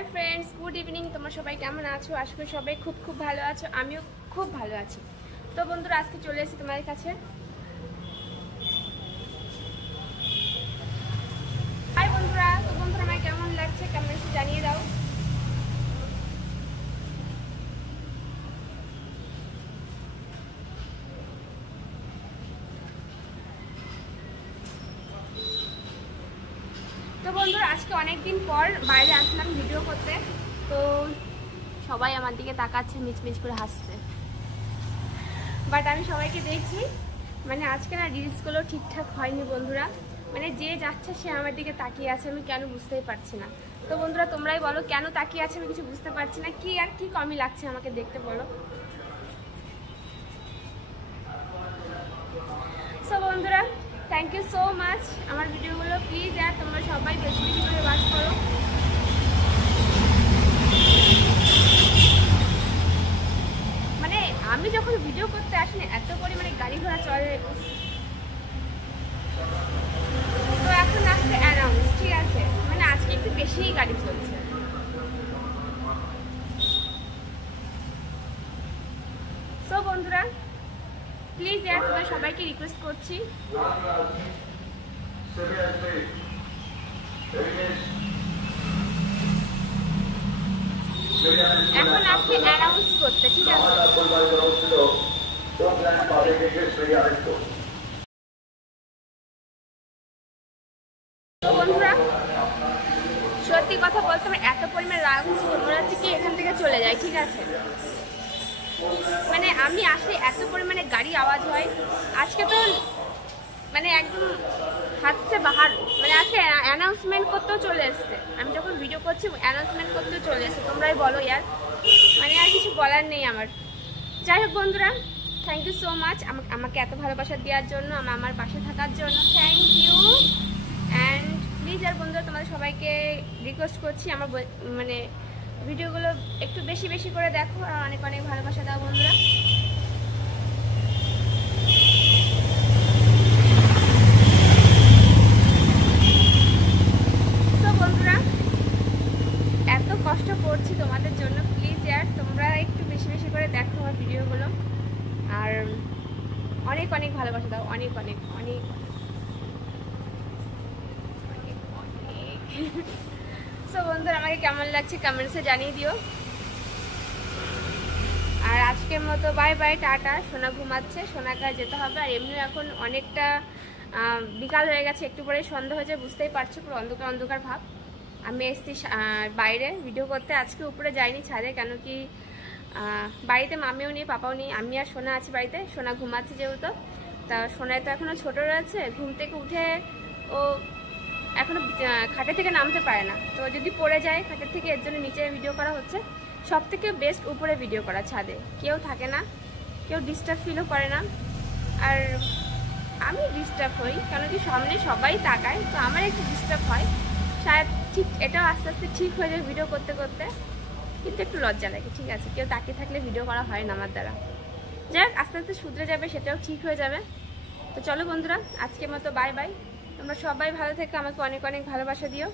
Hi friends good evening तुम्हारा सबाई केमन आछो आशा करी सबाई खूब खूब भालो आछो आमिओ खूब भालो आछि। तो बंधुरा आज के चले एसेछि तुम्हारे काछे। हाय बंधुरा, तो बंधुरा आमार केमन लागছে कमेंट्स जानिए दाओ। तो बंधुरा आज के अनेक दिन पर बाहरे आसलाम भिडियो करते, तो सबाई आमार दिके ताकाচ্ছে मिचमिच करे हासছে, बाट आमी सबाइके देखছি মানে আজকে না রিলসগুলো ঠিকঠাক হয়নি বন্ধুরা। মানে যে যাচ্ছে সে আমার দিকে তাকিয়ে আছে, আমি কেন বুঝতেই পারছি না। তো বন্ধুরা তোমরাই বলো কেন তাকিয়ে আছে, আমি কিছু বুঝতে পারছি না। কি আর কি কমই লাগছে আমাকে দেখতে বলো। সো বন্ধুরা थैंक यू सो मच আমার ভিডিওগুলো প্লিজ यार তোমরা সবাই বেশি বেশি করে ওয়াচ করো। মানে আমি যখন ভিডিও করতে আসি না এত পরিমাণে গাড়ি ঘোড়া চলে, তো এখন আজকে অ্যানাউন্স ঠিক আছে, মানে আজকে একটু বেশিই গাড়ি চলছে। সো বন্ধুরা প্লিজ यार তোমরা সবাইকে রিকোয়েস্ট করছি এখন আপনি অ্যানাউন্স করতে, ঠিক আছে? তো বন্ধুরা সত্যি কথা বলতে আমার এত পরিমাণে রাগ হচ্ছে, মনে হচ্ছে কি এখান থেকে চলে যায়, ঠিক আছে? মানে আমি আসলে এত পরিমাণে গাড়ি আওয়াজ হয় আজকে, তো মানে একদম হাতছে বাহার, মানে আজকে অ্যানাউন্সমেন্ট করতেও চলে এসছে। আমি যখন ভিডিও করছি অ্যানাউন্সমেন্ট করতেও চলে এসছে। তোমরাই বলো ইয়ার, মানে আর কিছু বলার নেই আমার। যাই হোক বন্ধুরা থ্যাংক ইউ সো মাচ আমাকে এত ভালোবাসা দেওয়ার জন্য, আমার পাশে থাকার জন্য থ্যাংক ইউ। অ্যান্ড প্লিজ আর বন্ধুরা তোমাদের সবাইকে রিকোয়েস্ট করছি আমার মানে ভিডিওগুলো একটু বেশি বেশি করে দেখো আর অনেক অনেক ভালোবাসা দাও বন্ধুরা। তো বন্ধুরা এত কষ্ট করছি তোমাদের জন্য, প্লিজ यार তোমরা একটু বেশি বেশি করে দেখো আমার ভিডিওগুলো আর অনেক অনেক ভালোবাসা দাও, অনেক অনেক অনেক অনেক অনেক। সো বন্ধুরা আমাকে কেমন লাগছে কমেন্টসে জানিয়ে দিও। আর আজকের মতো বাই বাই, টাটা। সোনা ঘুমাচ্ছে, সোনাকে যেতে হবে। আর এমনি এখন অনেকটা বিকাল হয়ে গেছে, একটু পরে সন্ধ্যা হয়ে যায়, বুঝতেই পারছো পুরো অন্ধকার অন্ধকার ভাব। আমি এসেছি বাইরে ভিডিও করতে, আজকে উপরে যাইনি ছাদে, কেন কি বাড়িতে মামিও নেই পাপাও নেই, আমি আর সোনা আছি বাড়িতে। সোনা ঘুমাচ্ছে যেহেতু, তা সোনায় তো এখনও ছোটো রয়েছে, ঘুম থেকে উঠে ও এখনো খাটের থেকে নামতে পারে না, তো যদি পড়ে যায় খাটের থেকে, এর জন্য নিচে ভিডিও করা হচ্ছে। সব থেকে বেস্ট উপরে ভিডিও করা, ছাদে কেউ থাকে না, কেউ ডিস্টার্ব ফিলও করে না। আর আমি ডিস্টার্ব হই কেন কি সামনে সবাই তাকায়, তো আমার একটু ডিস্টার্ব হয়। শায়দ ঠিক এটাও আস্তে আস্তে ঠিক হয়ে যায় ভিডিও করতে করতে, কিন্তু একটু লজ্জা লাগে, ঠিক আছে? কেউ তাকিয়ে থাকলে ভিডিও করা হয় না আমার দ্বারা। যাই হোক আস্তে আস্তে শুধরে যাবে, সেটাও ঠিক হয়ে যাবে। তো চলো বন্ধুরা আজকের মতো বাই বাই, তোমরা সবাই ভালো থেকো, আমাকে অনেক অনেক ভালোবাসা দিও।